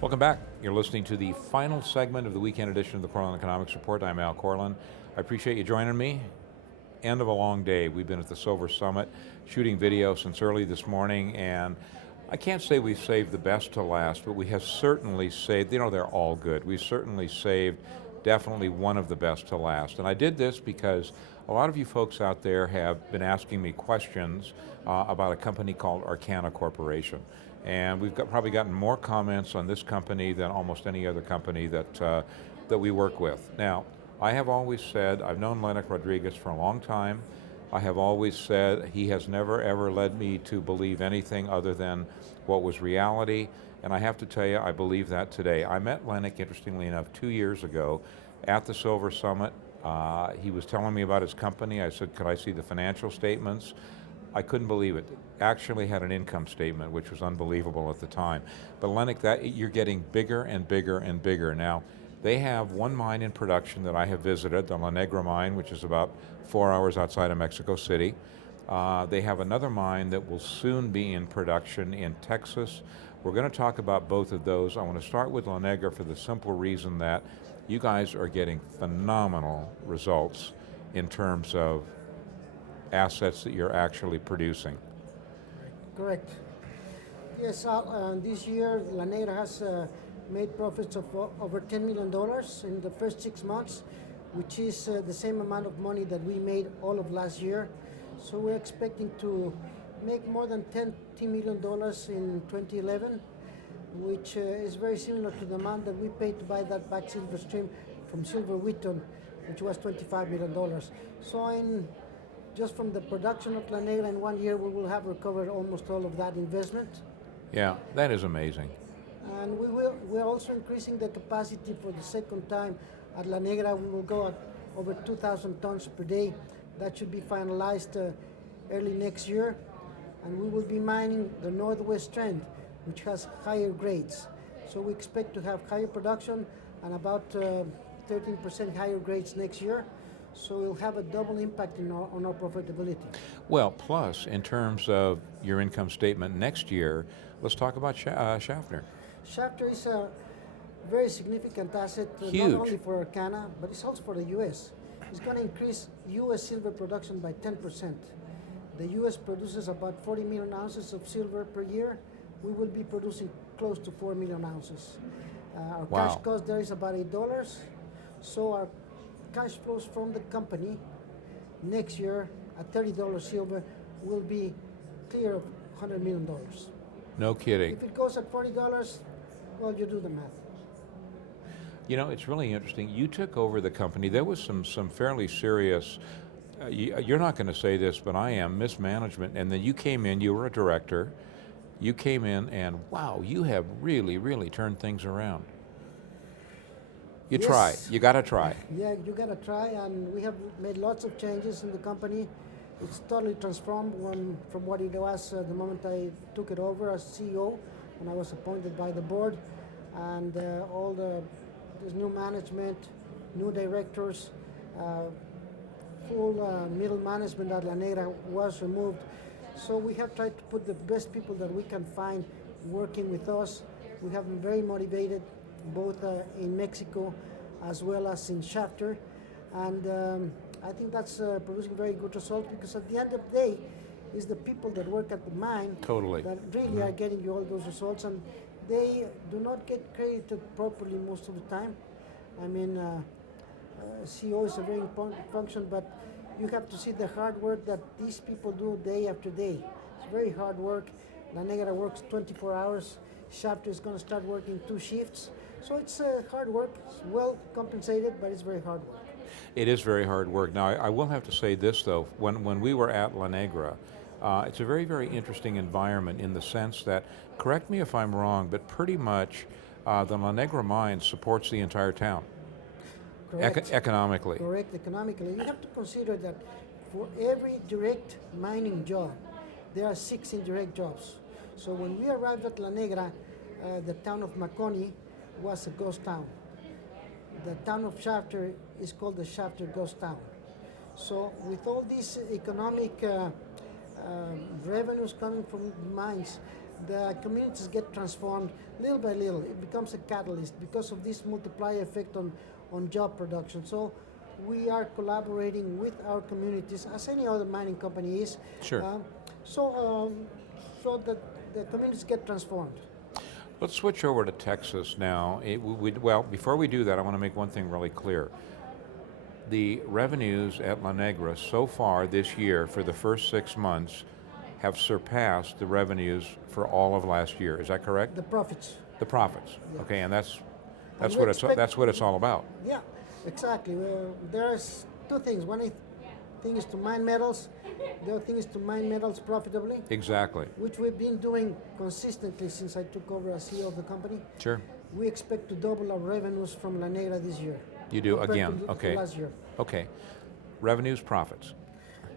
Welcome back. You're listening to the final segment of the weekend edition of the Corlin Economics Report. I'm Al Corlin. I appreciate you joining me. End of a long day. We've been at the Silver Summit shooting video since early this morning, and I can't say we've saved the best to last, but we have certainly saved, they're all good. We've certainly saved definitely one of the best to last. And I did this because a lot of you folks out there have been asking me questions about a company called Aurcana Corporation. And we've probably gotten more comments on this company than almost any other company that we work with. Now, I have always said, I've known Lenic Rodriguez for a long time. I have always said he has never ever led me to believe anything other than what was reality, and I have to tell you, I believe that today. I met Lenic, interestingly enough, 2 years ago at the Silver Summit. He was telling me about his company. I said, could I see the financial statements? I couldn't believe it. Actually had an income statement, which was unbelievable at the time. But Lenic, you're getting bigger and bigger and bigger. Now, they have one mine in production that I have visited, the Negra mine, which is about 4 hours outside of Mexico City. They have another mine that will soon be in production in Texas. We're going to talk about both of those. I want to start with La Negra for the simple reason that you guys are getting phenomenal results in terms of assets that you're actually producing. Correct. Yes, this year La Negra has made profits of over $10 million in the first 6 months, which is the same amount of money that we made all of last year. So we're expecting to make more than $10 million in 2011, which is very similar to the amount that we paid to buy that back silver stream from Silver Wheaton, which was $25 million. So just from the production of La Negra in 1 year, we will have recovered almost all of that investment. Yeah, that is amazing. And we're also increasing the capacity for the second time at La Negra. We will go at over 2,000 tons per day. That should be finalized early next year. And we will be mining the Northwest Trend, which has higher grades. So we expect to have higher production and about 13% higher grades next year. So we'll have a double impact on our profitability. Well, plus, in terms of your income statement next year, let's talk about Schaffner. Schaffner is a very significant asset, Huge. Not only for Aurcana, but it's also for the U.S. It's going to increase U.S. silver production by 10%. The U.S. produces about 40 million ounces of silver per year. We will be producing close to 4 million ounces. Our cash cost there is about $8. So our cash flows from the company next year at $30 silver will be clear of $100 million. No kidding. If it goes at $40, well, you do the math. You know, it's really interesting. You took over the company. There was some fairly serious, you're not going to say this, but I am, mismanagement. And then you came in, you were a director. You came in and, wow, you have really, really turned things around. You Yes. try. You got to try. Yeah, you got to try, and we have made lots of changes in the company. It's totally transformed from what it was the moment I took it over as CEO, when I was appointed by the board, and all this new management, new directors, full middle management at La Negra was removed. So we have tried to put the best people that we can find working with us. We have been very motivated, both in Mexico as well as in Schaffner. And I think that's producing very good results, because at the end of the day, it's the people that work at the mine that really are getting you all those results, and they do not get credited properly most of the time. I mean, CEO is a very important function, but you have to see the hard work that these people do day after day. It's very hard work. La Negra works 24 hours. Schaffner is going to start working 2 shifts. So it's hard work. It's well compensated, but it's very hard work. It is very hard work. Now, I will have to say this, though. When we were at La Negra, it's a very, very interesting environment in the sense that, correct me if I'm wrong, but pretty much the La Negra mine supports the entire town. Correct. Economically. Correct, economically. You have to consider that for every direct mining job, there are 6 indirect jobs. So when we arrived at La Negra, the town of Maconi was a ghost town. The town of Schaffner is called the Schaffner ghost town. So with all this economic revenues coming from mines, the communities get transformed little by little. It becomes a catalyst because of this multiplier effect on job production. So we are collaborating with our communities, as any other mining company is. Sure. So that the communities get transformed. Let's switch over to Texas now. Well, before we do that, I want to make one thing really clear. The revenues at La Negra so far this year for the first 6 months have surpassed the revenues for all of last year. Is that correct? The profits. The profits. Yeah. Okay, and that's And what it's all about. Yeah, exactly. There's two things. Thing is to mine metals. The other thing is to mine metals profitably. Exactly. Which we've been doing consistently since I took over as CEO of the company. Sure. We expect to double our revenues from La Negra this year. You do compared again. to Okay. last year. Okay. Revenues, profits.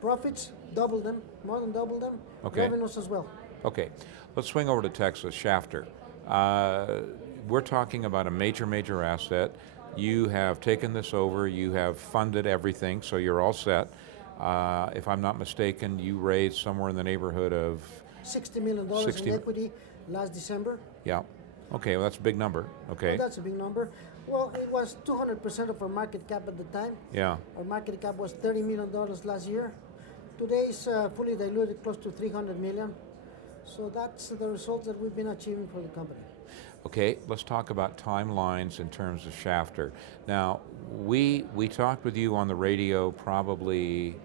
Profits, double them, more than double them. Okay. Revenues as well. Okay. Let's swing over to Texas, Shafter. We're talking about a major asset. You have taken this over, you have funded everything, so you're all set. If I'm not mistaken, you raised somewhere in the neighborhood of $60 million in equity last December. Yeah. Okay, well that's a big number. Okay. Well, that's a big number. Well, it was 200% of our market cap at the time. Yeah. Our market cap was $30 million last year. Today is fully diluted, close to $300 million. So that's the results that we've been achieving for the company. Okay, let's talk about timelines in terms of Shafter. Now, we talked with you on the radio probably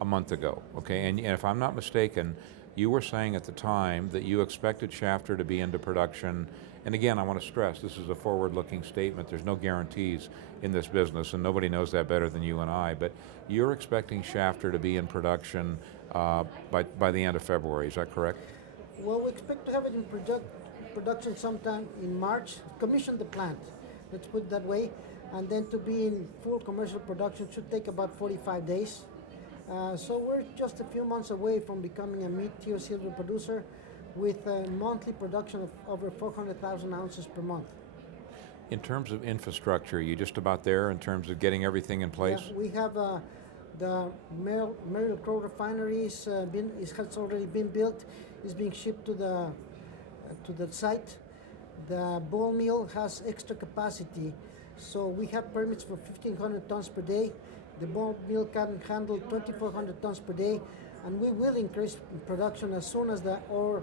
a month ago, okay? And if I'm not mistaken, you were saying at the time that you expected Shafter to be into production. And again, I want to stress, this is a forward-looking statement. There's no guarantees in this business, and nobody knows that better than you and I, but you're expecting Shafter to be in production by the end of February, is that correct? Well, we expect to have it in production sometime in March, commission the plant, let's put it that way, and then to be in full commercial production should take about 45 days. So we're just a few months away from becoming a mid-tier silver producer with a monthly production of over 400,000 ounces per month. In terms of infrastructure, are you just about there in terms of getting everything in place? Yeah, we have the Merrill Crowe refinery has already been built, is being shipped to the site. The ball mill has extra capacity, so we have permits for 1,500 tons per day. The ball mill can handle 2,400 tons per day, and we will increase production as soon as the ore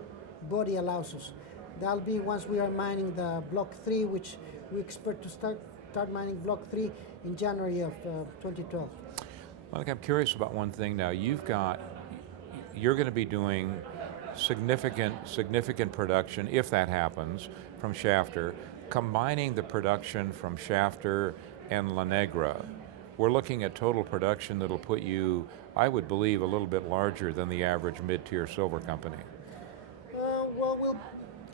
body allows us. That'll be once we are mining the Block 3, which we expect to start mining Block 3 in January of 2012. Well, I'm curious about one thing now. You're going to be doing significant production, if that happens, from Shafter. Combining the production from Shafter and La Negra, we're looking at total production that'll put you, I would believe, a little bit larger than the average mid-tier silver company.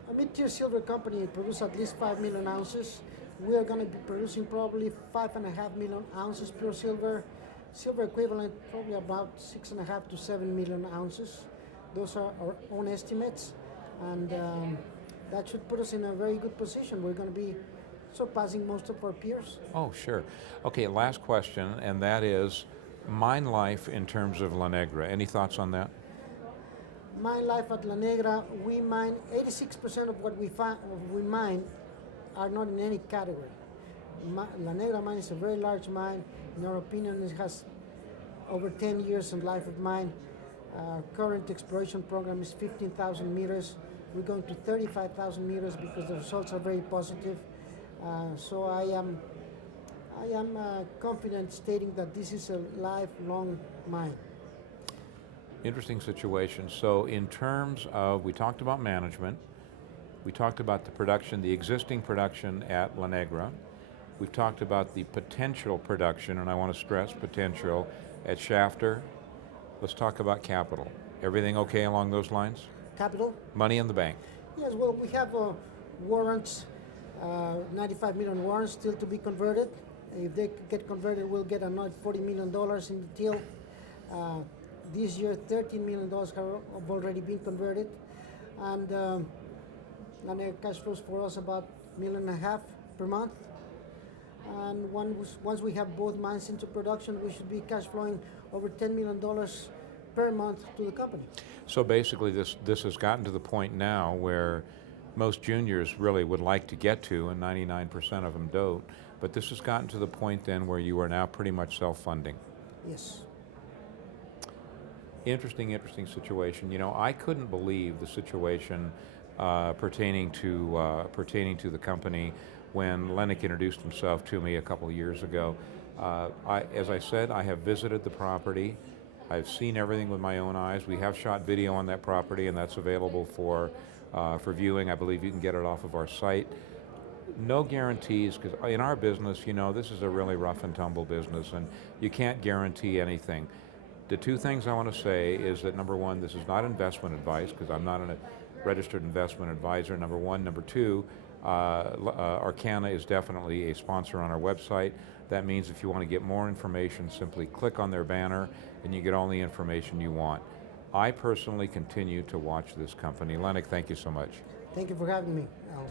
A mid-tier silver company produces at least 5 million ounces. We are going to be producing probably 5.5 million ounces pure silver. Silver equivalent probably about 6.5 to 7 million ounces. Those are our own estimates, and that should put us in a very good position. We're going to be surpassing most of our peers. Oh, sure. Okay, last question, and that is mine life in terms of La Negra. Any thoughts on that? Mine life at La Negra, we mine 86% of what we mine are not in any category. La Negra mine is a very large mine. In our opinion, it has over 10 years in life of mine. Our current exploration program is 15,000 meters. We're going to 35,000 meters because the results are very positive. So I am confident stating that this is a lifelong mine. Interesting situation. So in terms of, we talked about management, we talked about the production, the existing production at La Negra, we've talked about the potential production, and I want to stress potential, at Shafter. Let's talk about capital. Everything okay along those lines? Capital? Money in the bank. Yes, well, we have warrants, 95 million warrants still to be converted. If they get converted, we'll get another $40 million in the deal. This year, $13 million have already been converted. And cash flows for us about $1.5 million per month. And once we have both mines into production, we should be cash flowing over $10 million per month to the company. So basically this has gotten to the point now where most juniors really would like to get to, and 99% of them don't, but this has gotten to the point then where you are now pretty much self-funding. Yes. Interesting situation. You know, I couldn't believe the situation pertaining to the company when Lenic introduced himself to me a couple of years ago. As I said, I have visited the property. I've seen everything with my own eyes. We have shot video on that property, and that's available for viewing. I believe you can get it off of our site. No guarantees, because in our business, you know, this is a really rough and tumble business, and you can't guarantee anything. The two things I want to say is that, number one, this is not investment advice, because I'm not a registered investment advisor, number one. Number two, Aurcana is definitely a sponsor on our website. That means if you want to get more information, simply click on their banner and you get all the information you want. I personally continue to watch this company. Lenic, thank you so much. Thank you for having me, Al.